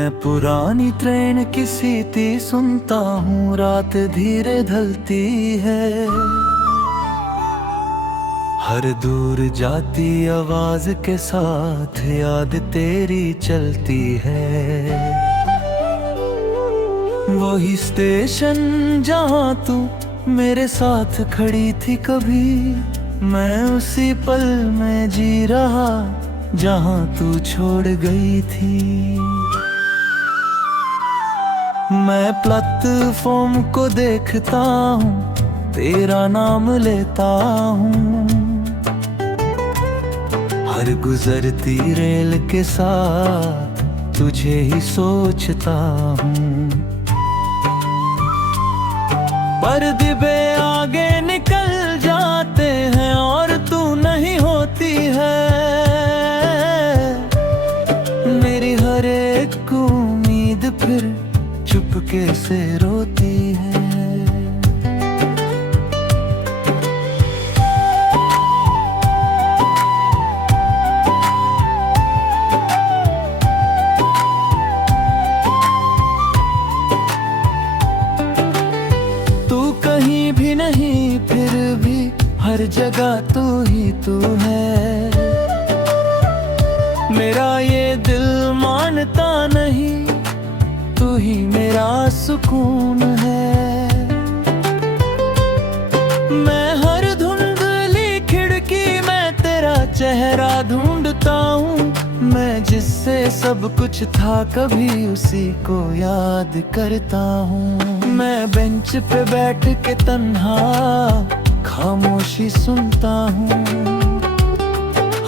मैं पुरानी ट्रेन की सीटी सुनता हूँ, रात धीरे ढलती है। हर दूर जाती आवाज के साथ याद तेरी चलती है। वही स्टेशन जहाँ तू मेरे साथ खड़ी थी कभी, मैं उसी पल में जी रहा जहाँ तू छोड़ गई थी। मैं प्लेटफॉर्म को देखता हूँ, तेरा नाम लेता हूँ। हर गुजरती रेल के साथ तुझे ही सोचता हूँ। पर्दे आगे निकल जाते हैं और तू नहीं होती है। मेरी हर एक उम्मीद फिर चुपके से रोती है। तू कहीं भी नहीं, फिर भी हर जगह तू ही तू है। मेरा ये दिल मानता नहीं, तू ही मेरा सुकून है। मैं हर धुंधली खिड़की में तेरा चेहरा ढूंढता हूँ। मैं जिससे सब कुछ था कभी उसी को याद करता हूँ। मैं बेंच पे बैठ के तन्हा खामोशी सुनता हूँ।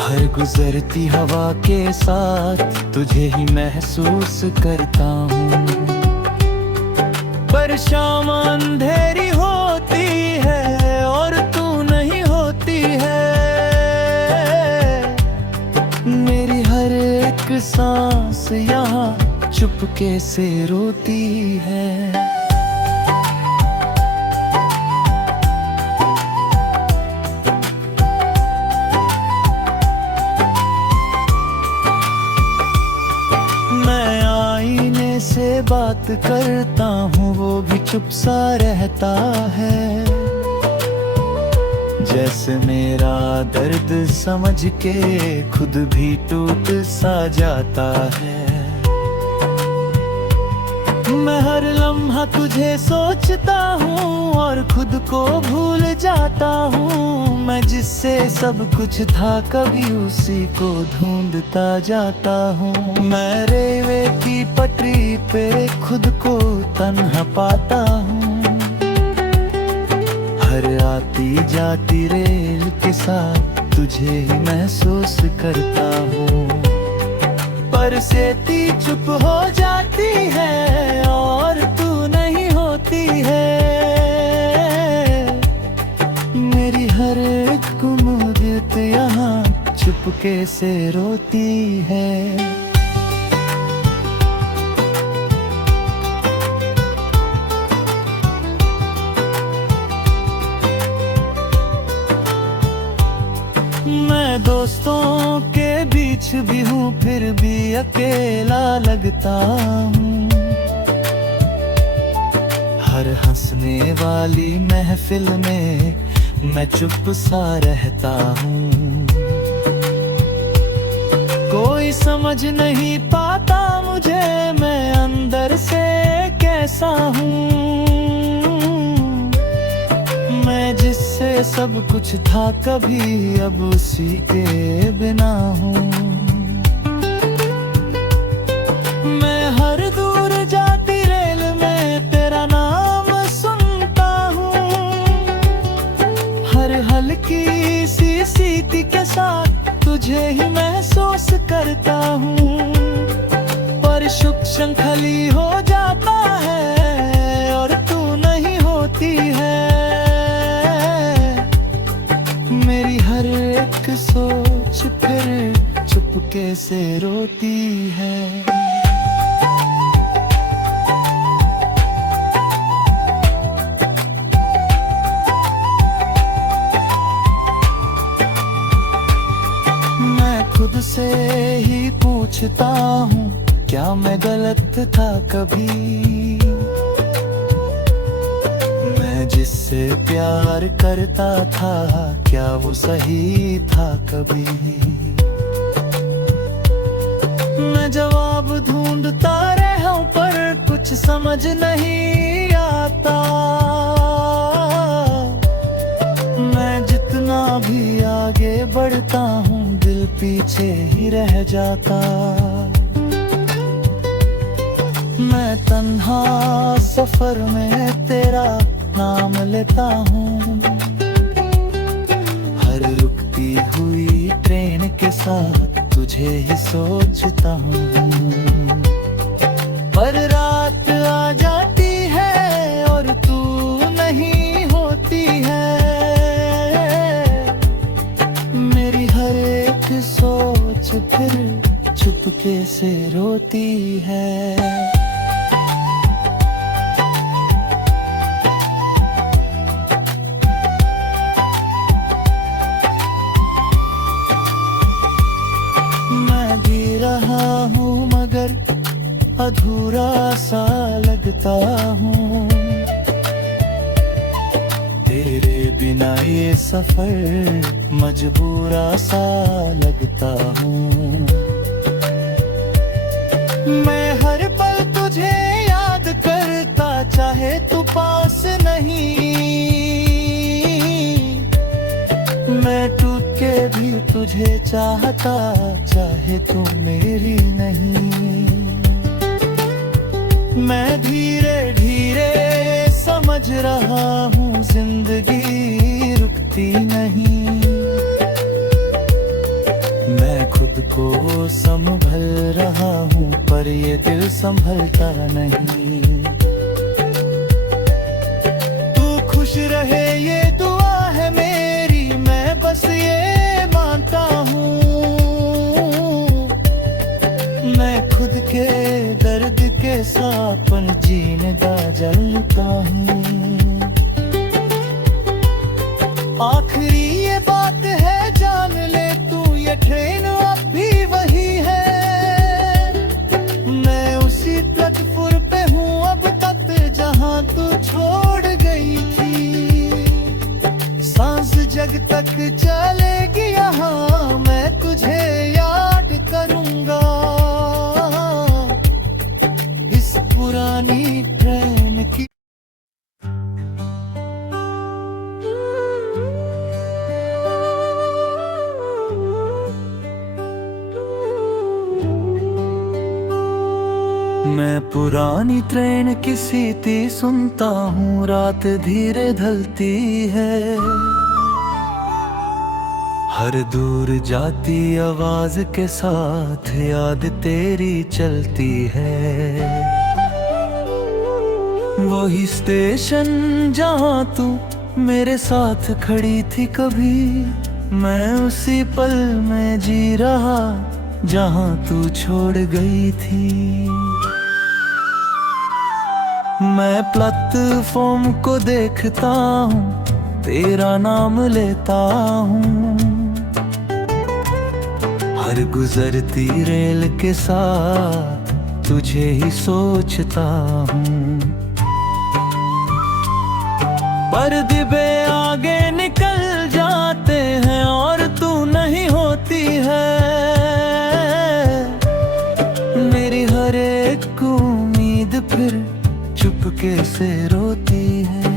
हर गुजरती हवा के साथ तुझे ही महसूस करता हूँ। पर शाम अंधेरी होती है और तू नहीं होती है। मेरी हर एक सांस यहाँ चुपके से रोती है। से बात करता हूँ, वो भी चुप सा रहता है। जैसे मेरा दर्द समझ के खुद भी टूट सा जाता है। मैं हर लम्हा तुझे सोचता हूँ और खुद को भूल जाता हूँ। मैं जिससे सब कुछ था कभी उसी को ढूंढता जाता हूँ। मैं रेलवे की पटरी पे खुद को तन्हा पाता हूँ। हर आती जाती रेल के साथ तुझे ही महसूस करता हूँ। पर सेती चुप हो जाती है और तू नहीं होती है। मेरी हर एक उम्मीद यहाँ चुपके से रोती है। मैं दोस्तों के बीच भी हूँ, फिर भी अकेला लगता हूँ। हर हंसने वाली महफिल में मैं चुप सा रहता हूँ। कोई समझ नहीं पाता मुझे, मैं अंदर से कैसा हूँ। मैं जिससे सब कुछ था कभी अब उसी के बिना हूँ। मैं हर दूर जाती रेल में तेरा नाम सुनता हूँ। हर हल्की सी सीटी के साथ तुझे ही महसूस करता हूँ। पर शुक शंखली हो जाता है और तू नहीं होती है। मेरी हर एक सोच फिर चुपके से रोती है। मैं खुद से ही पूछता हूँ, क्या मैं गलत था कभी? मैं जिससे प्यार करता था, क्या वो सही था कभी? मैं जवाब ढूंढता रहा हूं पर कुछ समझ नहीं आता। मैं जितना भी आगे बढ़ता हूँ दिल पीछे ही रह जाता। मैं तन्हा सफर में तेरा नाम लेता हूँ, हर रुकती हुई ट्रेन के साथ तुझे ही सोचता हूँ। पर रात आ जाती है और तू नहीं होती है, मेरी हर एक सोच फिर चुपके से रोती है। मगर अधूरा सा लगता हूँ, तेरे बिना ये सफर मजबूरा सा लगता हूँ। मैं हर पल तुझे याद करता, चाहे तू पास नहीं। मैं टूट के भी तुझे चाहता, चाहे तू मेरी नहीं। मैं धीरे धीरे समझ रहा हूँ जिंदगी रुकती नहीं। मैं खुद को संभल रहा हूँ पर ये दिल संभलता नहीं। तू खुश रहे ये दुआ है मेरी, मैं बस ये मानता हूँ। मैं खुद के दर्द के साथ पल जीने का जलता हूँ। आखिरी ये बात है जान ले तू, ये ट्रेन अब भी वही है। मैं उसी प्लेटफॉर्म पे हूँ अब तक जहाँ तू छोड़ गई थी। सांस जग तक चलेगी यहाँ, मैं तुझे याद करूँगा। इस पुरानी ट्रेन की मैं पुरानी ट्रेन की सीटी सुनता हूँ, रात धीरे ढलती है। हर दूर जाती आवाज के साथ याद तेरी चलती है। वही स्टेशन जहाँ तू मेरे साथ खड़ी थी कभी, मैं उसी पल में जी रहा जहाँ तू छोड़ गई थी। मैं प्लेटफॉर्म को देखता हूँ, तेरा नाम लेता हूँ। हर गुजरती रेल के साथ तुझे ही सोचता हूँ। पर डिब्बे आगे निकल जाते हैं और तू नहीं होती है। मेरी हर एक उम्मीद फिर चुपके से रोती है।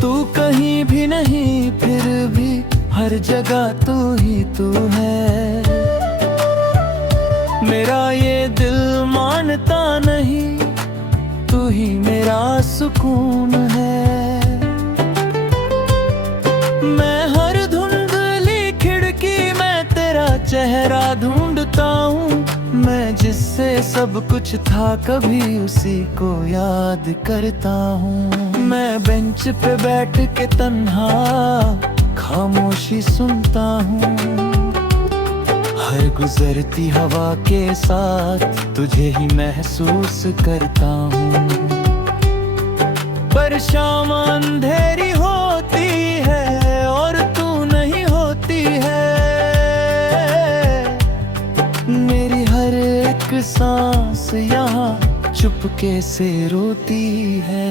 तू कहीं भी नहीं फिर भी हर जगह तू ही तू है। मेरा ये दिल मानता नहीं, तू ही मेरा सुकून है। मैं हर धुंधली खिड़की में तेरा चेहरा ढूंढता हूँ। मैं जिससे सब कुछ था कभी उसी को याद करता हूँ। मैं बेंच पे बैठ के तन्हा खामोशी सुनता हूँ। हर गुजरती हवा के साथ तुझे ही महसूस करता हूँ। पर शाम अंधेरी होती है और तू नहीं होती है। मेरी हर एक सांस यहाँ चुपके से रोती है।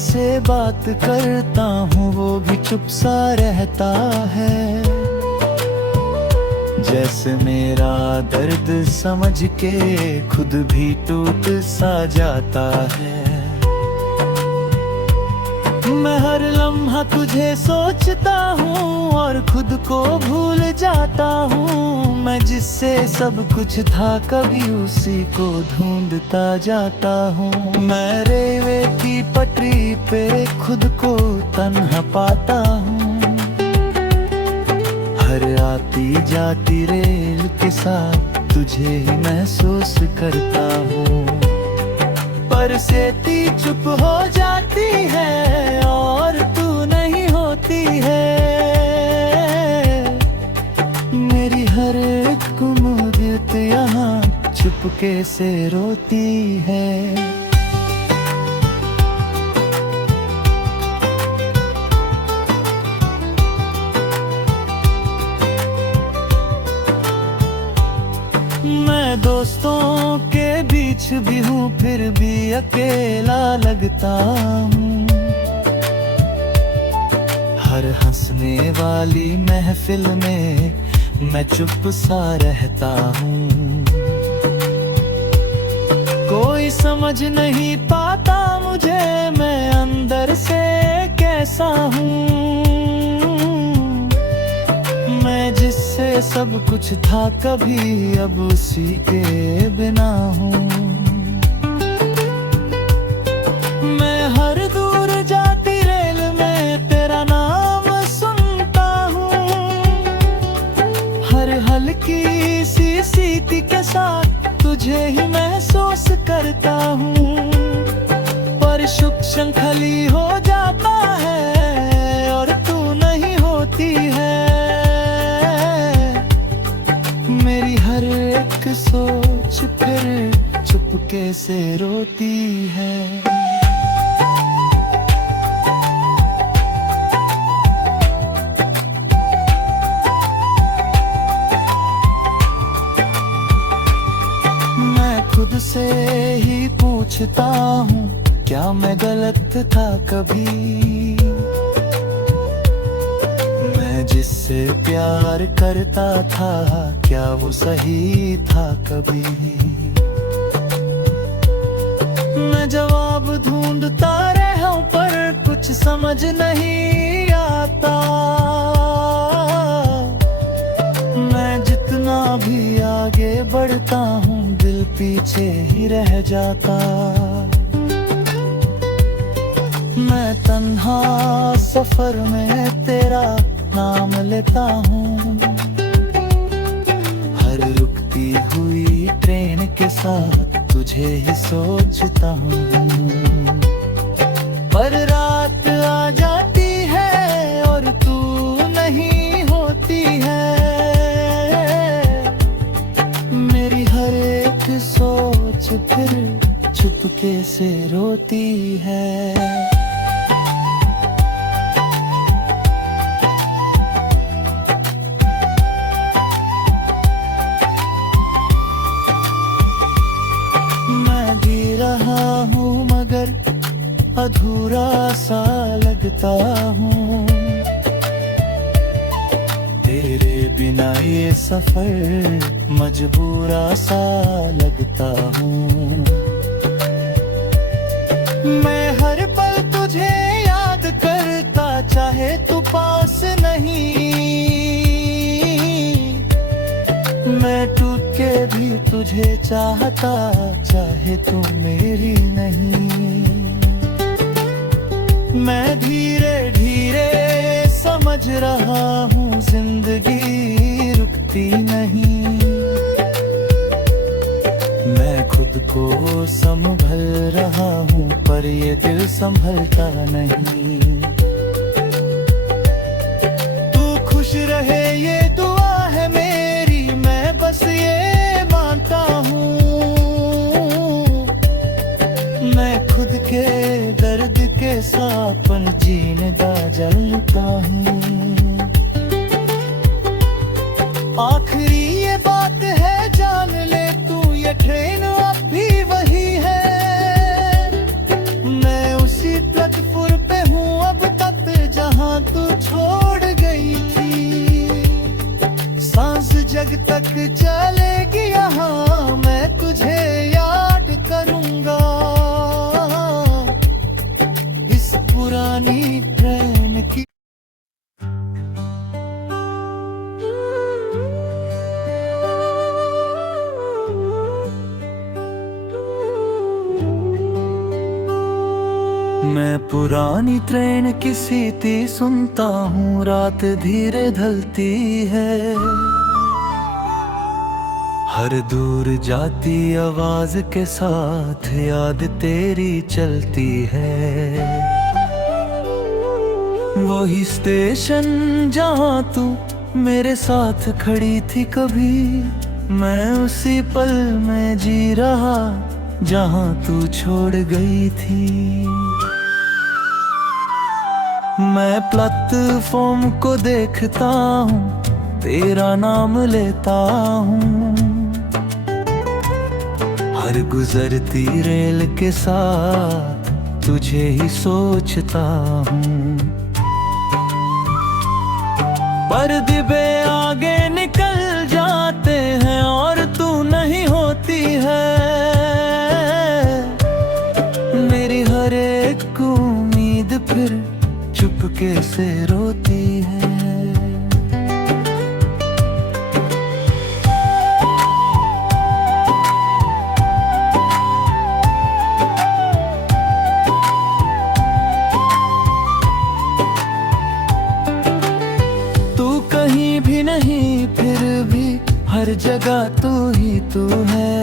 से बात करता हूँ वो भी चुप सा रहता है। जैसे मेरा दर्द समझ के खुद भी टूट सा जाता है। मैं हर लम्हा तुझे सोचता हूँ और खुद को भूल जाता हूँ। मैं जिससे सब कुछ था कभी उसी को ढूंढता जाता हूँ। मैं रेलवे की पटरी पे खुद को तन्हा पाता हूँ। हर आती जाती रेल के साथ तुझे ही महसूस करता हूँ। पर सेती चुप हो जाती है और तू नहीं होती है। मेरी हर एक उम्मीद यहाँ चुपके से रोती है। मैं दोस्तों के बीच भी हूँ फिर भी अकेला लगता हूँ। हर हंसने वाली महफिल में मैं चुप सा रहता हूँ। कोई समझ नहीं पाता मुझे मैं अंदर से कैसा हूँ। मैं जिससे सब कुछ था कभी अब उसी के बिना हूँ। मैं हर दूर जाती रेल में तेरा नाम सुनता हूँ। हर हल्की सी सीटी के साथ तुझे ही महसूस करता हूँ। पर शुक शंखली हो जाता है और तू नहीं होती है। मेरी हर एक सोच फिर चुपके से रोती है। मैं खुद से ही पूछता हूँ क्या मैं गलत था कभी। जिससे प्यार करता था क्या वो सही था कभी। मैं जवाब ढूंढता रहा हूँ पर कुछ समझ नहीं आता। मैं जितना भी आगे बढ़ता हूँ दिल पीछे ही रह जाता। मैं तन्हा सफर में तेरा नाम लेता हूँ। हर रुकती हुई ट्रेन के साथ तुझे ही सोचता हूँ। पर रात आ जाती है और तू नहीं होती है। मेरी हर एक सोच फिर चुपके से रोती है। मगर अधूरा सा लगता हूँ। तेरे बिना ये सफर मजबूरा सा लगता हूँ। मैं हर पल तुझे याद करता चाहे तू पास नहीं। मैं टूट के भी तुझे चाहता चाहे तू मेरी नहीं। मैं धीरे धीरे समझ रहा हूँ जिंदगी रुकती नहीं। को संभल रहा हूँ, पर ये दिल संभलता नहीं। तू खुश रहे ये दुआ है मेरी, मैं बस ये मांगता हूँ। मैं खुद के दर्द के साथ पल जीने दा जलता हूँ। आखिरी ये बात है जान ले तू, ये ट्रेन अब भी वही है। मैं उसी प्लेटफॉर्म पे हूँ अब तक जहाँ तू छोड़ गई थी। सांस जग तक चलेगी यहाँ, मैं तुझे याद करूँगा। इस पुरानी ट्रेन की मैं पुरानी ट्रेन की सीटी सुनता हूँ, रात धीरे ढलती है। हर दूर जाती आवाज के साथ याद तेरी चलती है। वही स्टेशन जहाँ तू मेरे साथ खड़ी थी कभी, मैं उसी पल में जी रहा जहाँ तू छोड़ गई थी। मैं प्लेटफॉर्म को देखता हूँ, तेरा नाम लेता हूँ। हर गुजरती रेल के साथ तुझे ही सोचता हूँ। पर्दे आगे निकल जाते हैं और तू नहीं होती है। मेरी हर एक उम्मीद फिर चुपके से रोती है। तू कहीं भी नहीं फिर भी हर जगह तू ही तू है।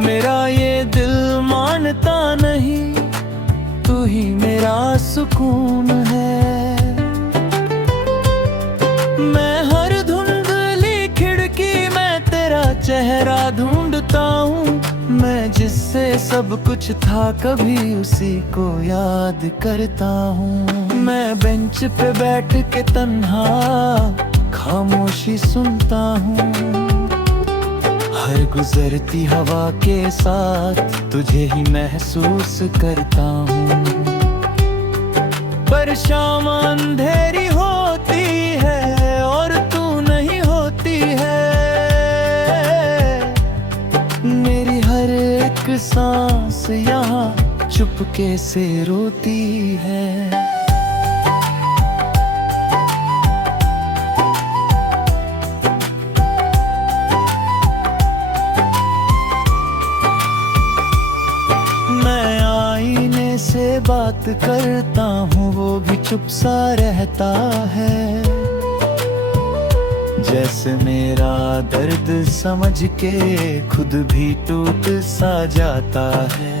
मेरा ये दिल मानता नहीं, तू ही मेरा सुकून है। मैं हर धुंधली खिड़की में तेरा चेहरा ढूंढता हूँ। मैं जिससे सब कुछ था कभी उसी को याद करता हूँ। मैं बेंच पे बैठ के तन्हा खामोशी सुनता हूँ। हर गुजरती हवा के साथ तुझे ही महसूस करता हूँ। पर शाम अंधेरी होती है और तू नहीं होती है। मेरी हर एक सांस यहाँ चुपके से रोती है। से बात करता हूँ वो भी चुप सा रहता है। जैसे मेरा दर्द समझ के खुद भी टूट सा जाता है।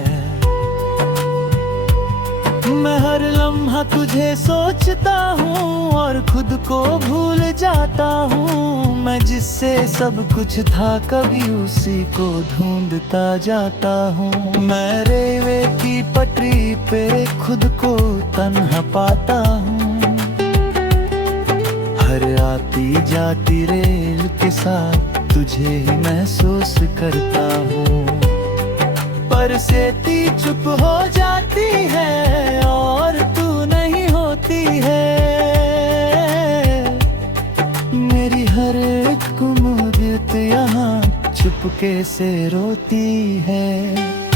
मैं हर लम्हा तुझे सोचता हूँ और खुद को भूल जाता हूँ। मैं जिससे सब कुछ था कभी उसी को ढूंढता जाता हूँ। मैं रेलवे की पटरी पे खुद को तन्हा पाता हूँ। हर आती जाती रेल के साथ तुझे ही महसूस करता हूँ। पर सेती चुप हो जाती है और तू नहीं होती है। मेरी हर एक उम्मीद यहाँ चुपके से रोती है।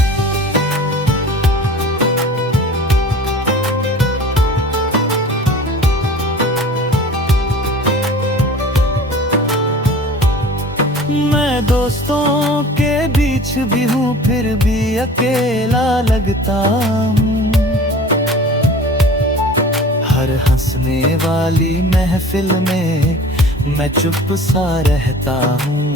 मैं दोस्तों के बीच भी हूँ फिर भी अकेला लगता हूँ। हर हंसने वाली महफिल में मैं चुप सा रहता हूँ।